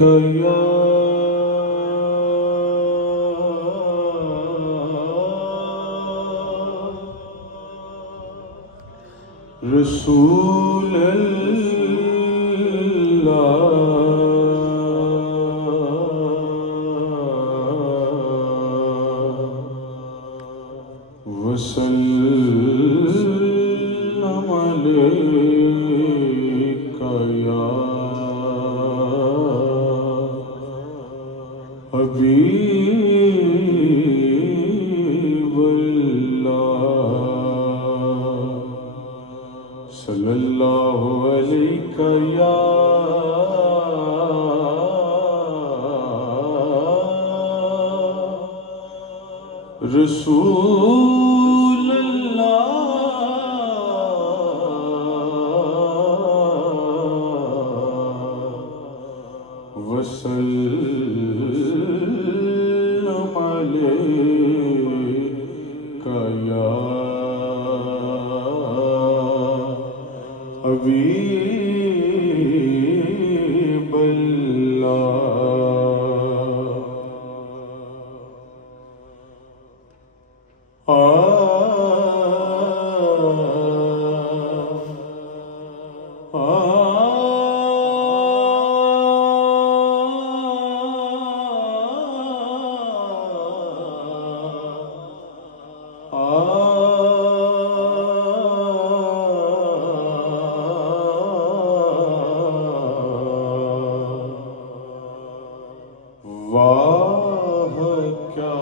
یا رسول اللہ وسلم علیک یا حبیب اللہ صلی اللہ علیہ یا رسول اللہ وسلم علیک یا حبیب اللہ واہ کیا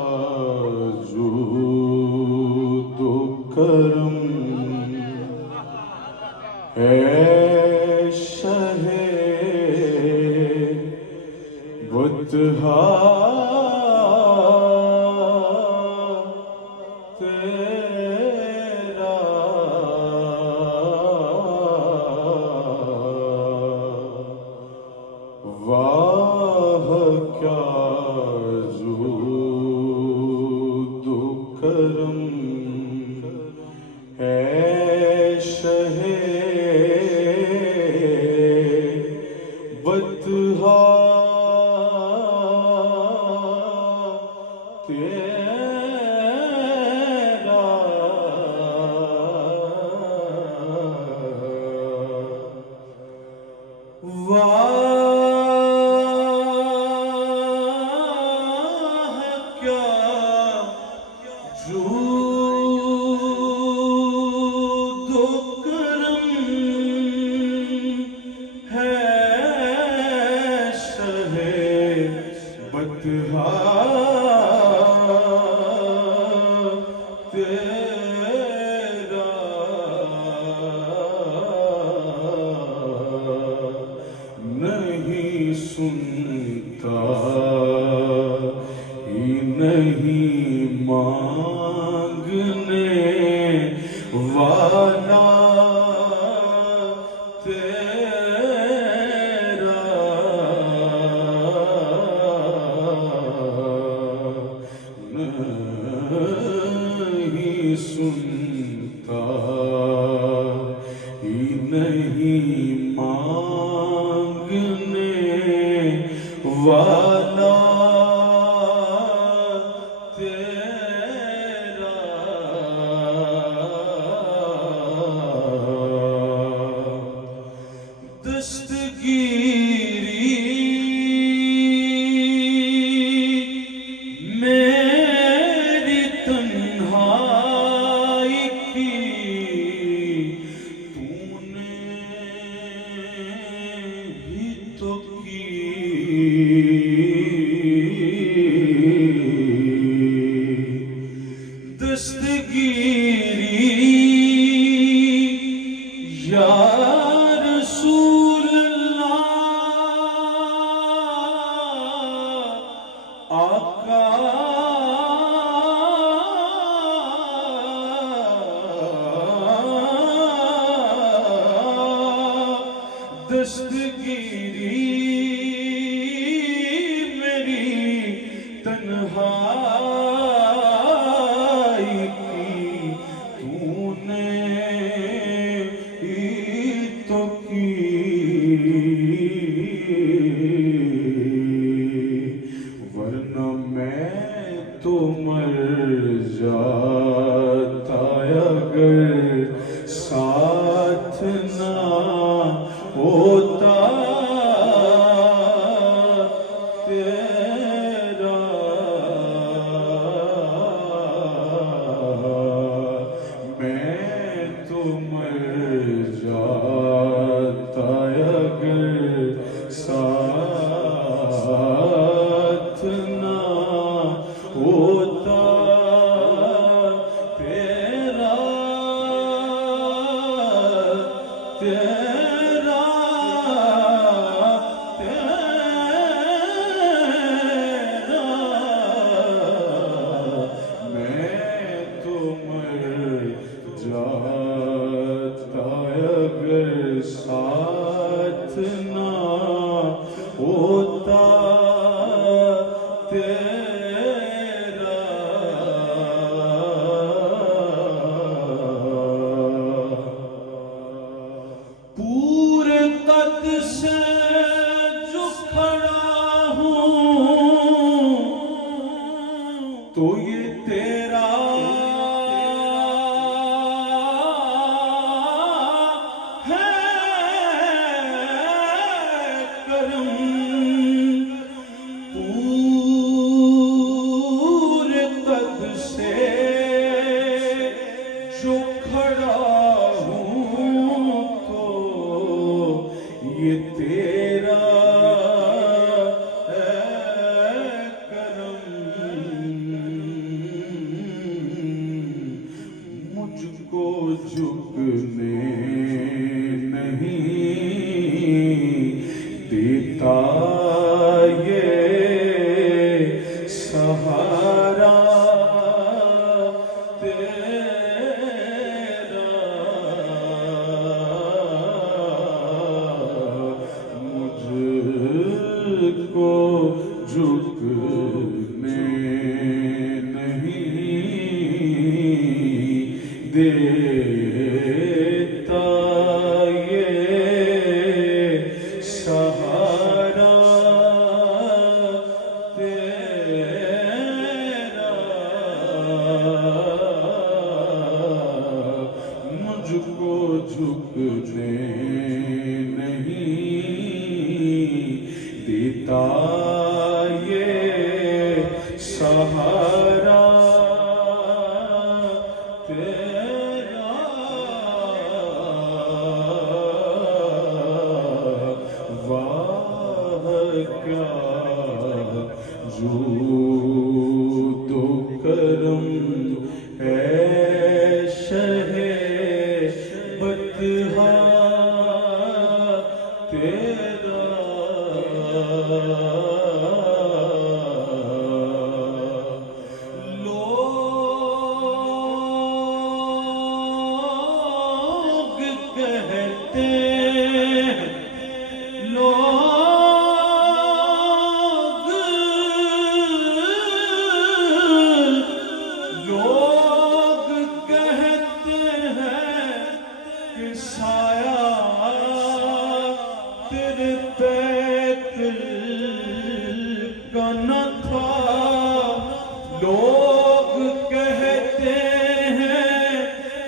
جود و کرم ہے شہ بطحا تیرا واہ کیا جود و کرم ہے شہ بطحا تیرا واہ کیا جود و کرم ہے شہ بطحا تیرا نہیں سنتا ہی نہیں مانگنے والا تیرا نہیں سنتا ہی نہیں مانگنے والا تیرا دستگیری میری تنہائی کی تو نے ہی تو کی دستگیری یا رسول اللہ آقا دستگیری میری تنہائی کی تو نے ہی تو کی ہوتا تیرا پورے قد سے جو کھڑا ہوں تو یہ تیرا جھکنے نہیں دیتا یہ سہارا تیرا مجھ کو جھکنے نہیں دیتا یہ سہارا تیرا مجھ کو جھکنے نہیں دیتا یہ سہارا جود و کرم ہے شہ بطحا تیرا لوگ کہتے لوگ کہتے ہیں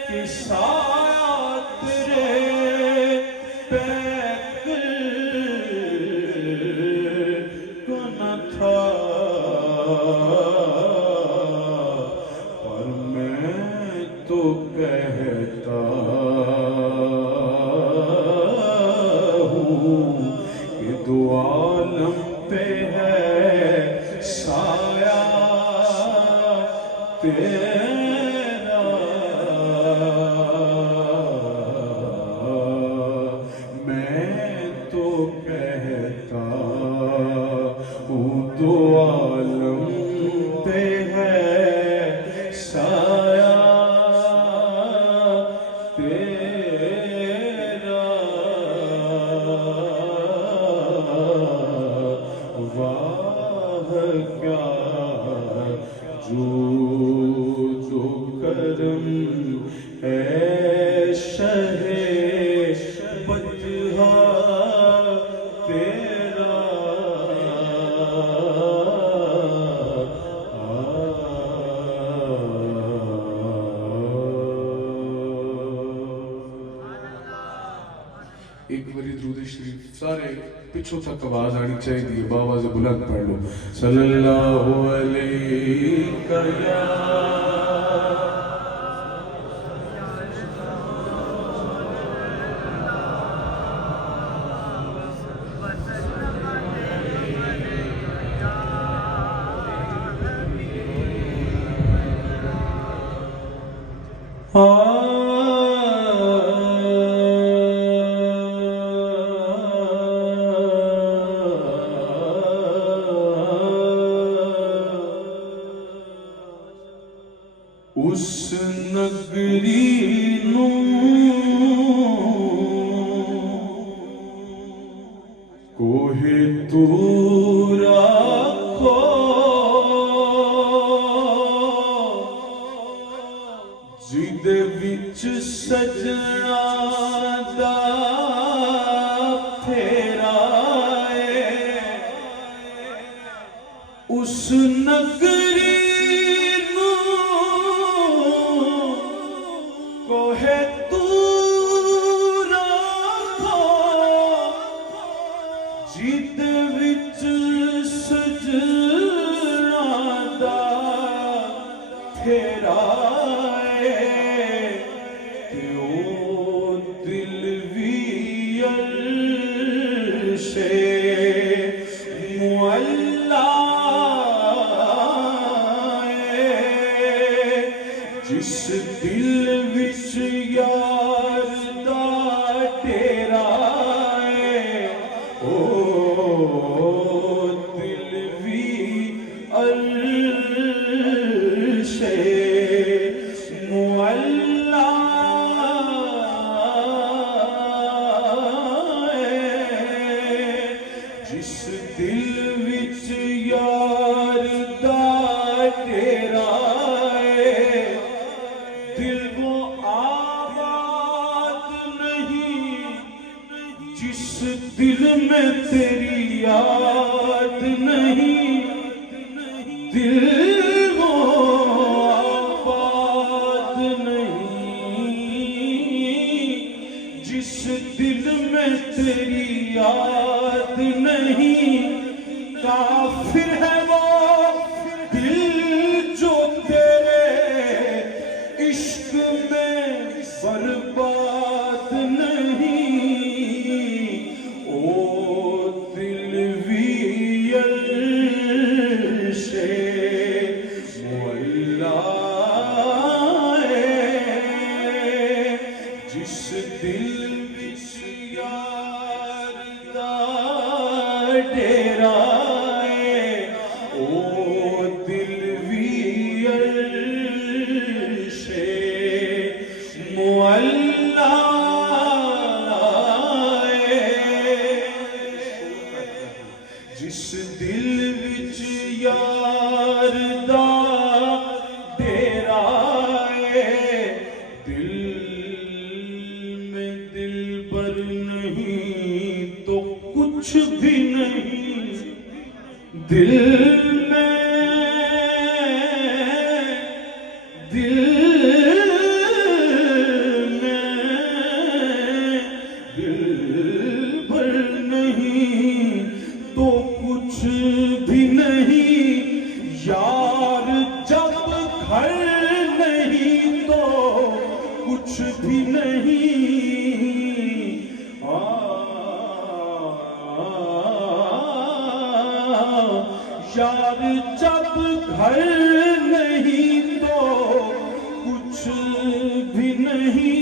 کہ سایہ تیرے پیکل کا نہ تھا پر میں تو کہتا ہوں کہ دو عالم پہ ہے سایہ تیرا میں تو کہتا ہوں دو عالم پہ ہے سایہ تیرا واہ کیا جود و کرم ہے شہ بطحا تیرا ایک باری درود شریف سارے پچھو تک آواز آنی چاہیے بآواز بلند پڑھ لو صلی اللہ علیہ یا اس نگری نو کوہ تو رکھو جیدے وچ سجنا دا پھیرا ہے اس نگری نو کوہ طور رکھو جیدے وچ سجنا دا پھیرا جس دل وچ یار دا ڈیرا ہے او دل وی عرش معلا جس دل وچ یار دا ڈیرا دل وہ آباد نہیں جس دل میں تیری یاد نہیں دل وہ آباد نہیں جس دل میں تیری یاد نہیں کافر ہے وہ دل جو تیرے عشق میں برباد نہیں او دل وی عرش معلا جس دل وچ یار دا ڈیرا او دل وی عرش معلا جس دل وچ یار دا ڈیرا دل میں دلبر نہیں تو کچھ بھی نہیں دل میں دلبر نہیں تو کچھ بھی نہیں یار جب گھر نہیں تو کچھ بھی نہیں یار جب گھر نہیں تو کچھ بھی نہیں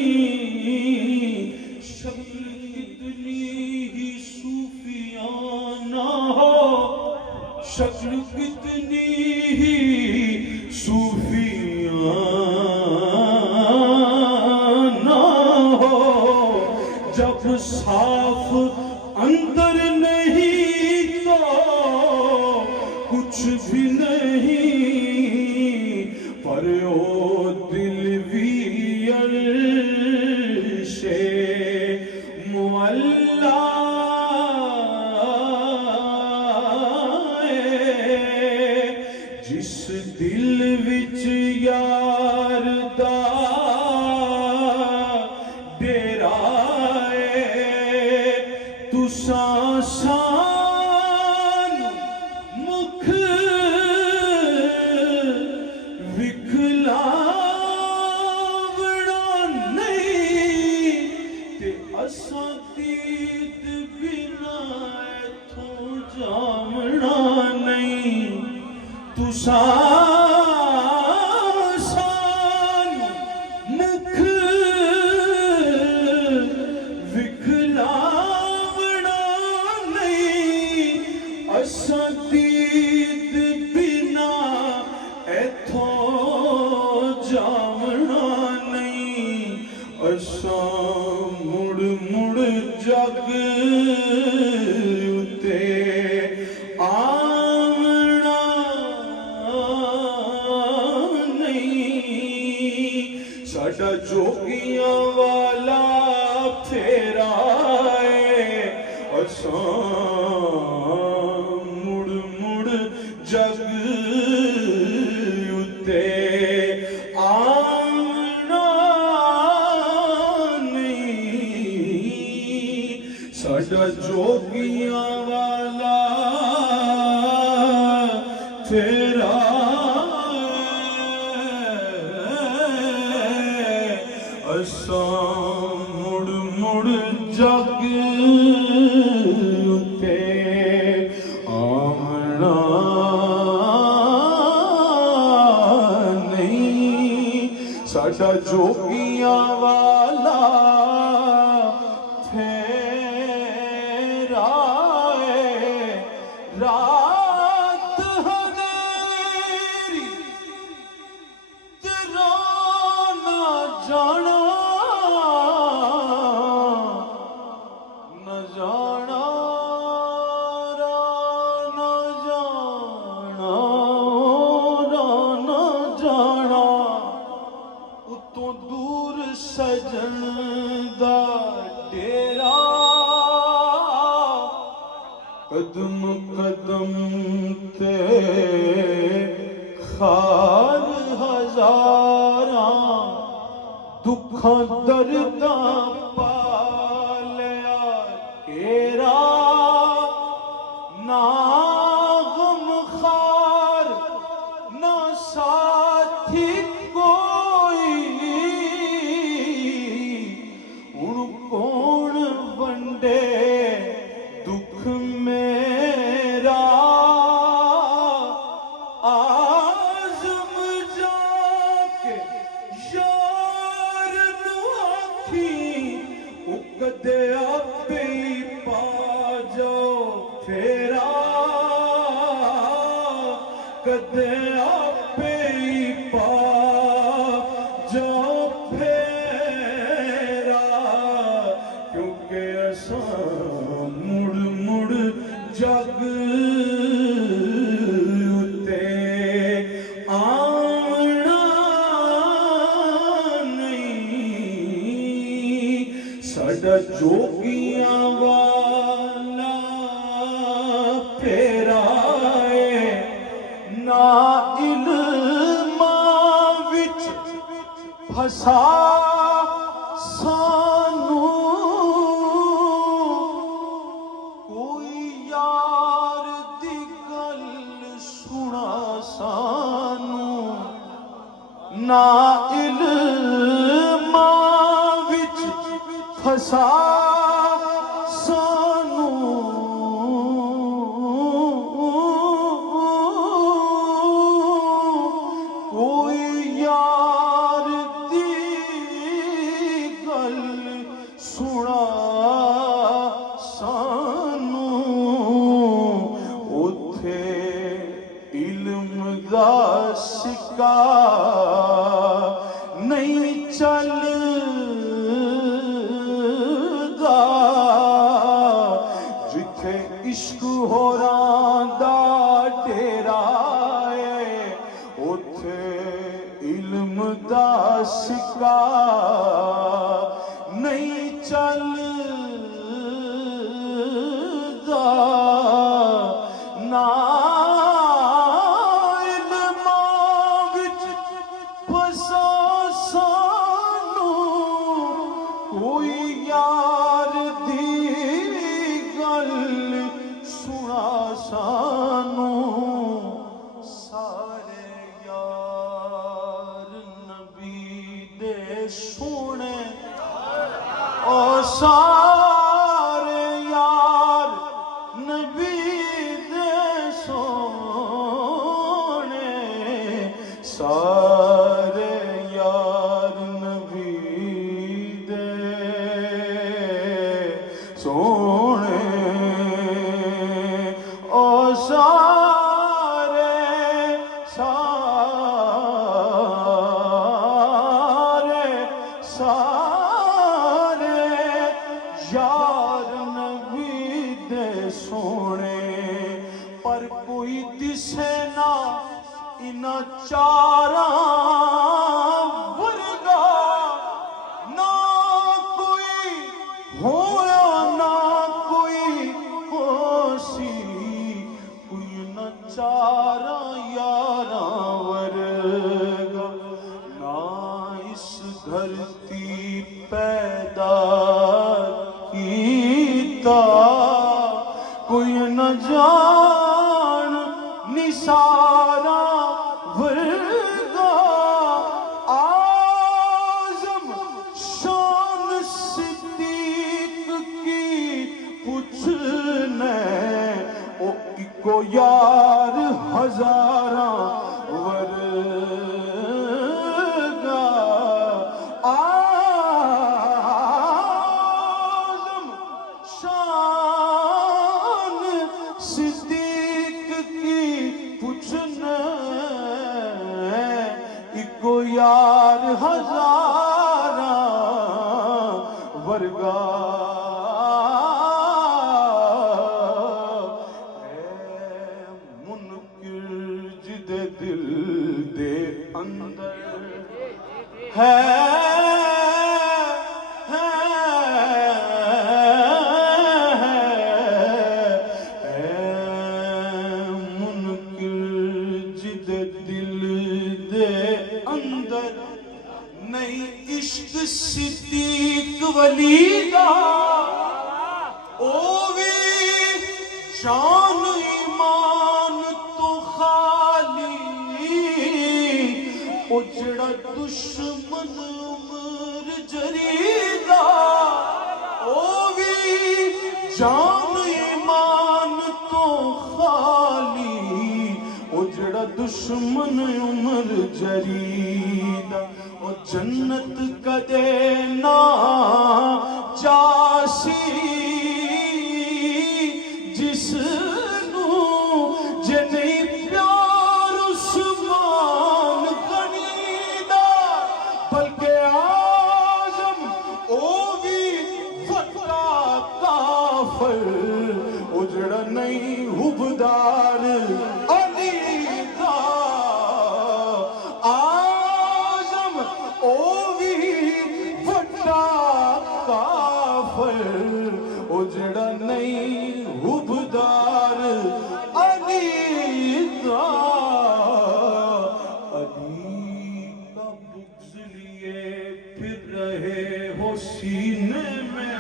شکل کتنی ہی صوفیانہ ہو شکل کتنی ہی صوفیانہ ہو جب صاف اندر نہیں تو کچھ بھی نہیں پر او دل وی عرش معلا جس دل وچ یار دا ڈیرا تساں شان مکھ وکھلاونا نہیں تے اساں دید بنا ایتھوں جامنا نہیں تساں شان مکھ وکھلاونا نہیں اساں دید بنا ایتھوں جامنا نہیں اساں مڑ مڑ جگ اتے تیرا اساں مڑ مڑ جگ تے آمنا نہیں ساڈا جوگیاں والا تیرا رات ہنیری تیرا نہ جانا نہ جانا نہ جانا نہ جانا اتوں دور سجن دا ڈیرا قدم قدم تے خار ہزاراں دکھاں درداں پالیا تیرا نہ غم خار نہ ساتھی کوئی ہن کون ونڈے دکھ میرا آزم جا کے یار نو آکھی او کدے آپے ہی پا جاؤ پھیرا کدے آپے ہی پا جاؤ پھیرا کیونکہ اساں مڑ مڑ جگ تے آنا نہیں ساڈا جوگیاں والا پھیرا ہے نہ علماں وچ پھسا سانوں کوئی یار دی گل سنا سانوں نہ علماں وچ پھسا سانوں کوئی یار دی گل سنا سانوں اوتھے علم دا سکہ نہیں چلدا جتھے عشق ہوراں دا ڈیرا ہے اوتھے علم دا سکہ نہیں چلدا نہ علماں وچ پھسا سانوں کوئی یار دی گل سنا سانوں سارے یار نبی دے سونے او سارے یار نبی دے سونے سارے یار نبی دے سونے او سارے سارے سارے یار نبی دے سونے پر کوئی دسے نہ انہاں چاراں ورگا نہ کوئی ہویا نہ کوئی ہوسی کوئی نہ چاراں یاراں ورگا نہ اس دھرتی پیدا کیتا کوئی نہ جان نثارا ورگا آزم شان صدیق کی پوچھنے او اکو یار ہزاراں ورگا آزم شان صدیق کی پوچھنے اکو یار ہزاراں ورگا دل دے اندر ہے منکر جد دل دے اندر نہیں عشق صدیق ولی دا او وی جان ایمان تو خالی او جڑا دشمن عمر جریدہ او بھی جان ایمان تو خالی او جڑا دشمن عمر جریدہ او جنت کدے نہ جاسی جس نو جنی اجڑا نہیں حبدار علی دا آزم او بھی وڈا کافر اجڑا نہیں حبدار علی دا علی کا بغض لیے پھر رہے ہو سینے میں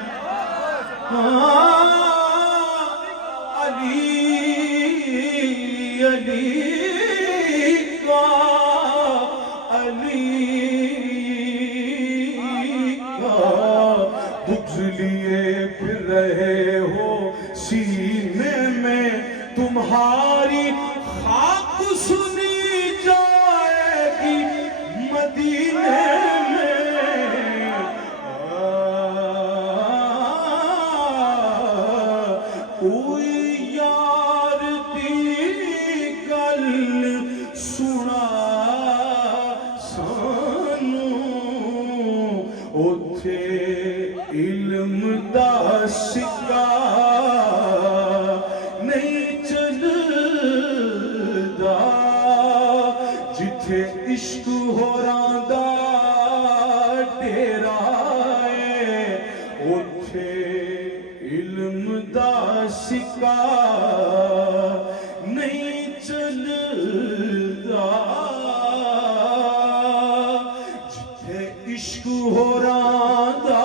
بغض لیے پھر رہے ہو سینے میں تمہاری خاک سنی جائے گی مدینے میں کوئی یار دی گل سنا سانو اوتھے علم دا سکہ نہیں چلدا جتھے عشق ہوراں دا ڈیرا ہے اوتھے علم دا سکہ نہیں چلدا جتھے عشق ہوراں دا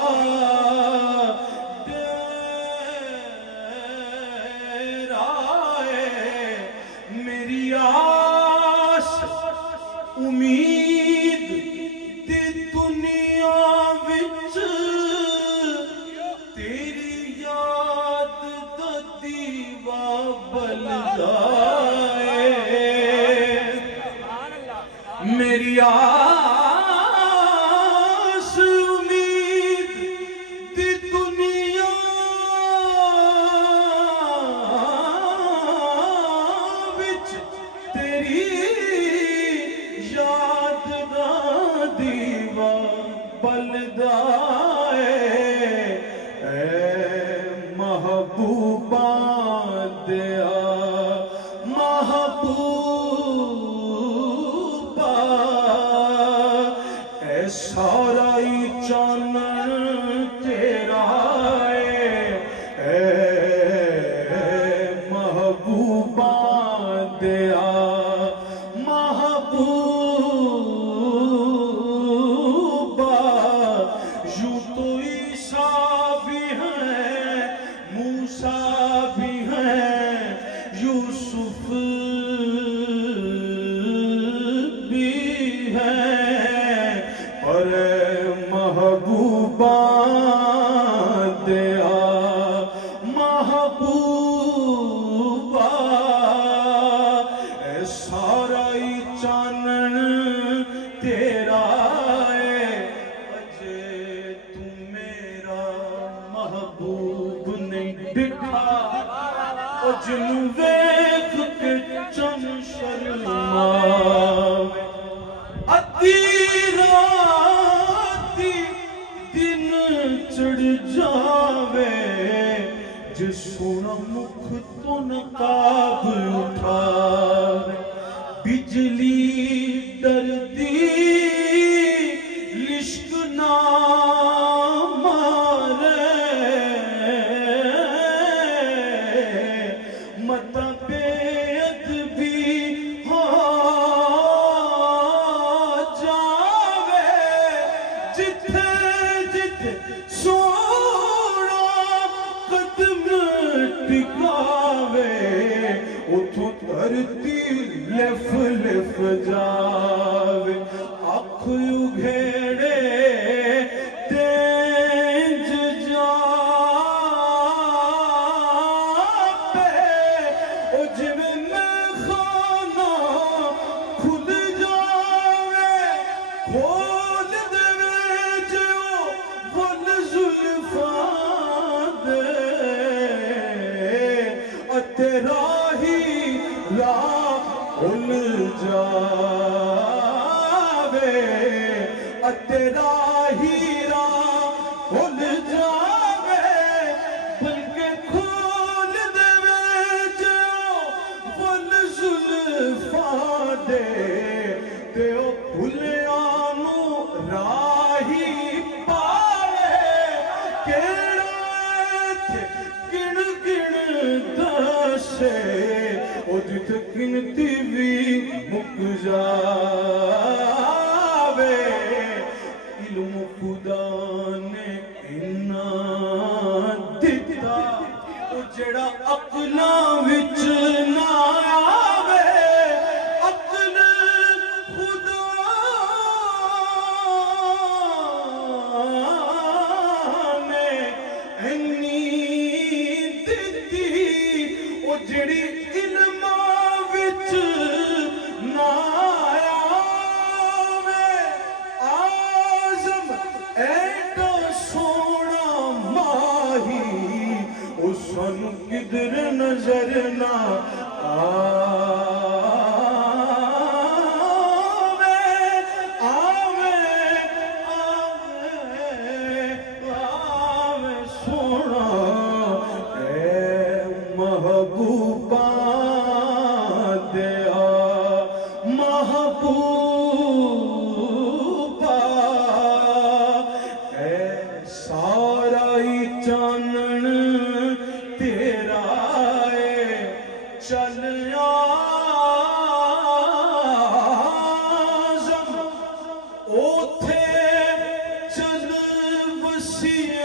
امید دی دنیا وچ تیری یاد دا دیوا بلدا ہے میری آس امید دی دنیا وچ تیری یاد دا دیوا بلدا اے محبوباں دیا محبوبا اے سارا ہی چانن تیرا اے محبوباں دیا یوں تو عیسیٰ بھی ہیں موسیٰ بھی ہیں یوسف عذاب اٹھاوے بجلی ڈردی لشک نہ مارے متا بے ادبی ہو جاوے جتھے جتھے سونا قدم ٹکاوے اتھوں دھرتی لف لف جاوے اکھ اگھیڑے تینج جاپے او جویں میں خانہ کھل جاوے کھول دے جو بھل زلفاں دے تیرا ہی راہ کھل جاوے تیرا ہی راہ کھل جاوے بلکہ کھول دے جو بھل زلفاں دے تے او بھلیاں نوں راہی پاوے کیڑا ایتھے گن گن دسے او جتھے گنتی بھی مک جاوے علم خدا نے اتنا دتا او جڑا عقلاں وچ نہ آوے عقل خدا نے اتنی دتی او جڑی علماں وچ نہ آوے آزم ایڈا سونا ماہی او سانو کدھر نظر نہ آوے آوے آوے سونا اے محبوبہ دیا محبوبہ اے سارا ہی چانن تیرا اے چل آزم اوتھے چل وسیع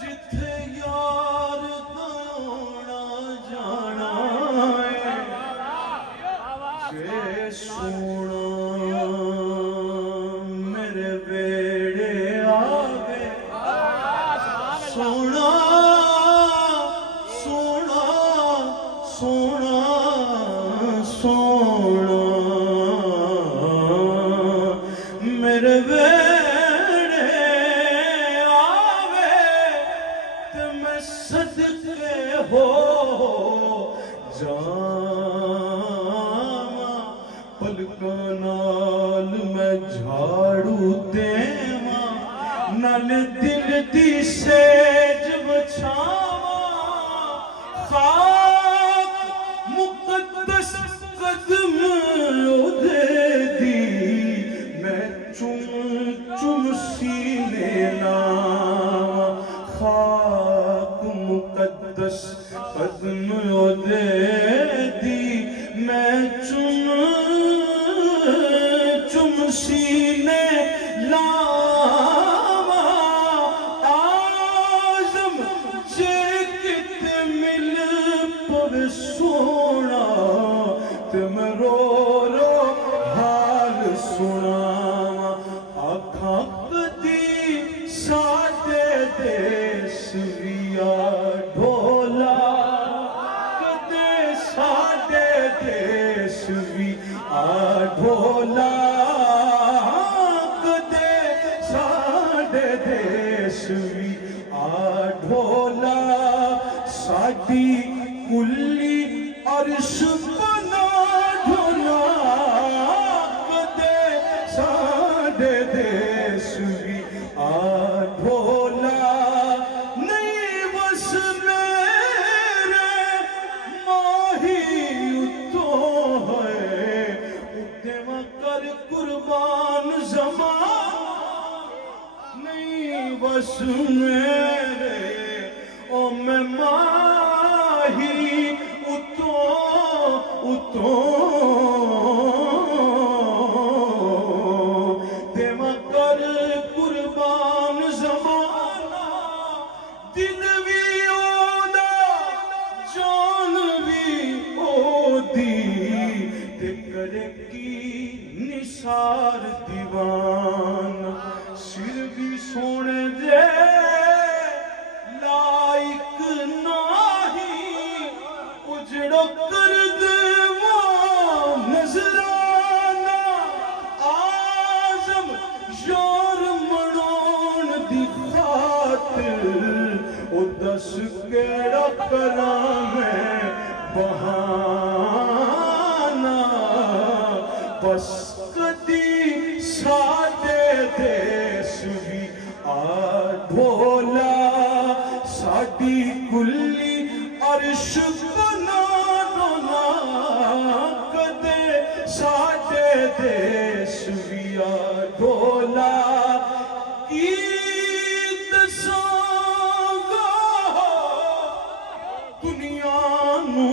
جتھے یار دانا جانا جے سونا میرے بیڑے آوے سونا سونا سونا سونا میرے بیڑے آوے تے میں صدقے ہو جاواں پلکاں نال میں جھاڑو دیواں نال دل دی سیج بچھاواں خاک مقدس قدم اودے دی میں چم چم سینے لاواں خاک مقدس قدم اودے دی میں چم چم سینے لاواں آزم جے کتے مل پوے سونا تے میں رو رو حال سناواں آکھاں کدی ساڈے دیس ویا ڈھولا کدے ساڈے دیس وی ڈھولا کدے ساڈے دیس وی ڈھولا ساڈی کلی عرش بنا ڈھولا کدے ساڈے دیس وی ڈھولا نہیں بس میرے میرے او میں ماہی اتوں دیواں کر قربان زمانہ دل بھی اودا جان بھی اودی تے کرے کی نثار دیوان سر بھی سونے دے لائق ناہی اجڑو کر دیوان نظرانہ آزم یار منون دی خاطر او دس کیڑا کراں میں بہانہ بس کدی ساڈے دیس بھی آ ڈھولا ساڈی کلی عرش بنا ڈولا کدے ساڈے دیس بھی آ ڈھولا کی دساں گا دنیا نو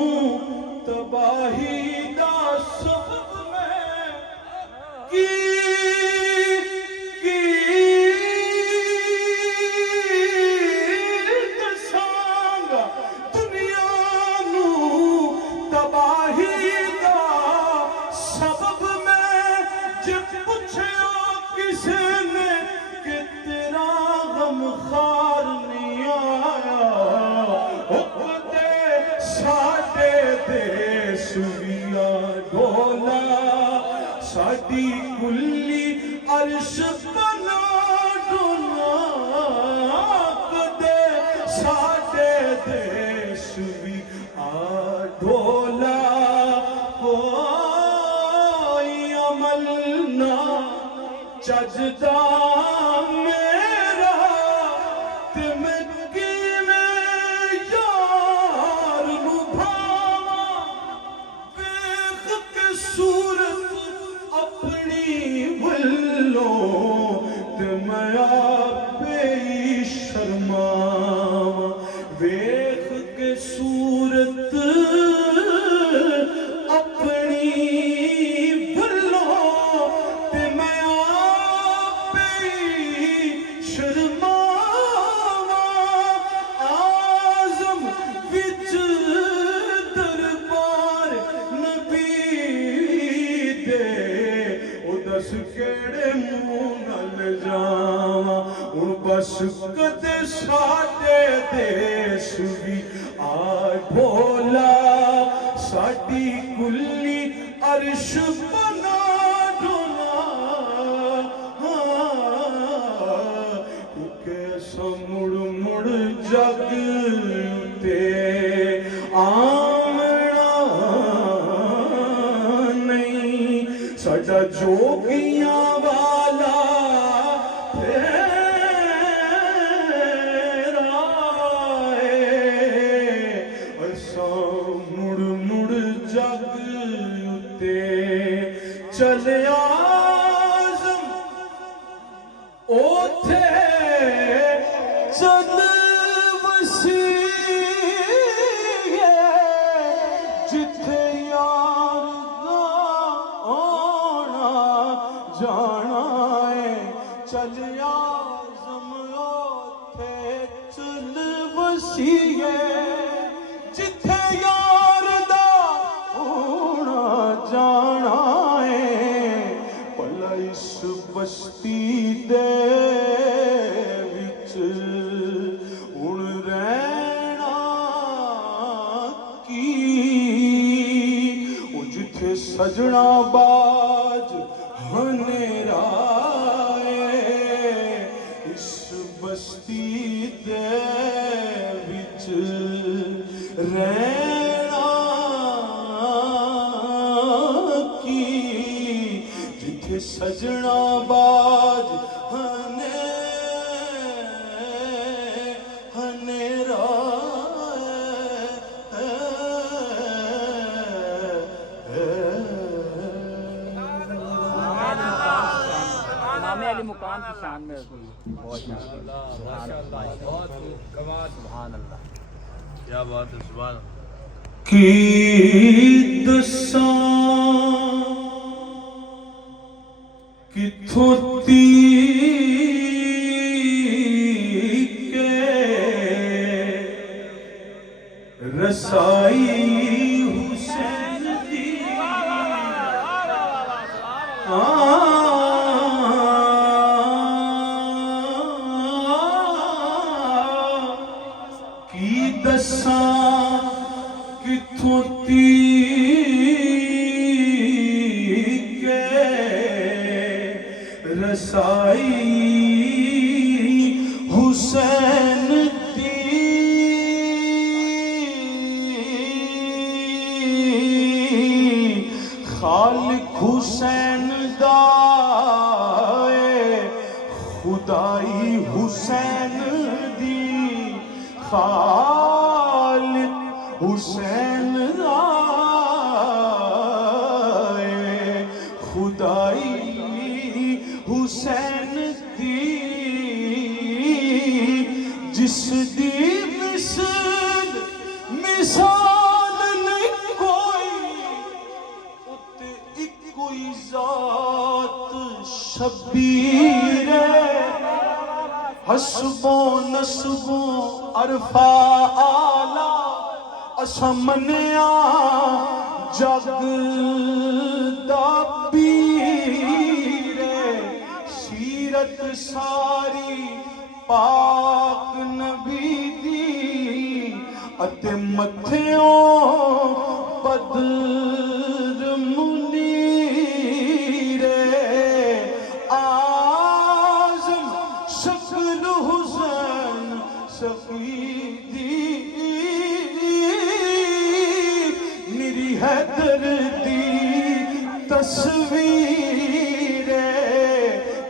تباہی دا سبب میں کی دساں گا دنیا نو تباہی دا سبب میں جے پوچھیا کسے نے کہ تیرا غم خار نہیں آیا حکتے ساڈے دیس بھی آ ڈھولا ساڈی کلی عرش بنا ڈولا کدے ساڈے دیس بھی آ ڈھولا کوئی عمل نہ چجدا میرا تے میں کیویں یار نو بھاواں ویکھ کے صورت اپنی ولوں تے میں آپے ہی شرماواں ویکھ کے صورت اپنی ولوں تے میں آپے ہی شرماواں آزم وچ دربار نبی دے او دس کیڑے منہ نال جاواں ہن بس کدے ساڈے دیس بھی آ ڈھولا ساڈی کلی عرش بنا ڈولا کیونکہ ایسا مڑ مڑ جگ تے آمنا نہیں ساڈا جوگیاں والا پھیرا ہے ایسا مڑ مڑ جگ تے چلے آزم اوتھے چل وسیع جتھے یار دا آنا جانا ہے چل آزم اوتھے چل وسیع جتھے یار دا آنا جانا ہے بھلا اس بستی دے وچ ہن رہنا کی او جتھے سجنا باج ہنیرا اس بستی دے وچ رہنا کی جتھے سجنا باج ہنیرا امام علی عالی مقام کی شان میں بہت سبحان اللہ کیا بات ہے سبحان اللہ کی دساں کتھوں کے رسائی حسین دی کی دساں کتھوں کے رسائی حسین دی خالق حسین دا خدائی حسین دی خالق حسین آئے خدائی حسین دی جس دی مثال نہیں کوئی اتے ایک کوئی ذات شبیر حسبوں نسبوں عرفہ آلہ اسمنیا جگ دا پیر سیرت ساری پاک نبی دی اتے متھیوں بدر منیر آزم شکل حسین سفیدی میری حیدر دی تصویر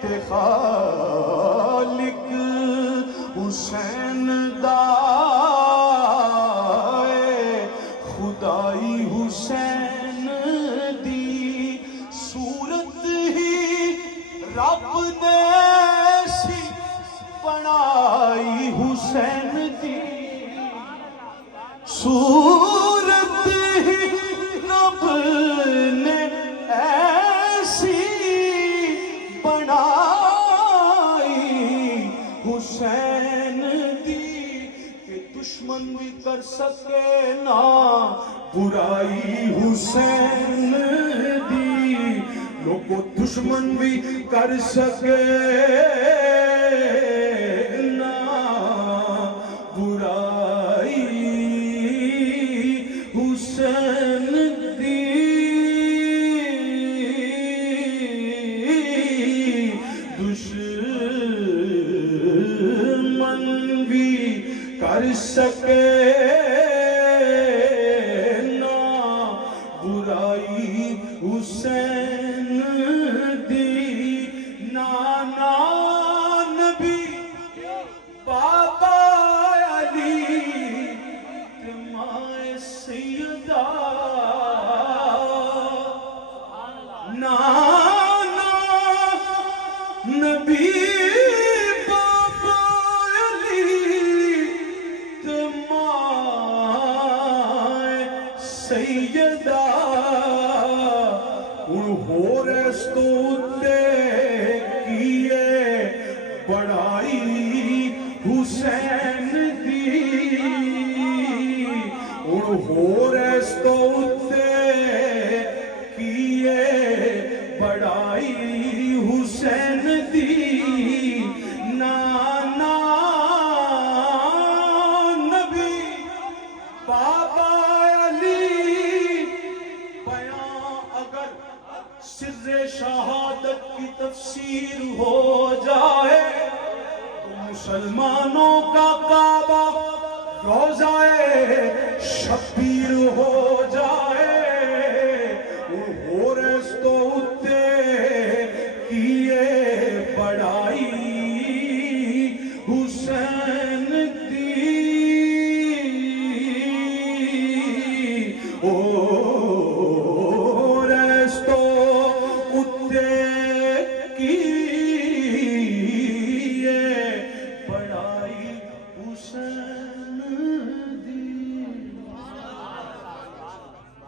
تے خالق حسین دا خدائی حسین دی صورت ہی رب نے سی بنائی حسین دی صورت ہی رب نے ایسی بنائی حسین دی کہ دشمن بھی کر سکے نا برائی حسین دی لوگوں دشمن بھی کر سکے نا برائی حسین دی دشمن بھی کر سکے نا برائی حسین دی نانا نبی بابا علی مائے سیدہ نانا نبی بابا علی مائے سیدہ ہو رستو تے کیے بڑائی حسین دی ہو رستو تے کیے بڑائی حسین دی نانا نبی بابا علی بیان اگر سر شہادت کی تفسیر ہو جائے تو مسلمانوں کا کعبہ روضہ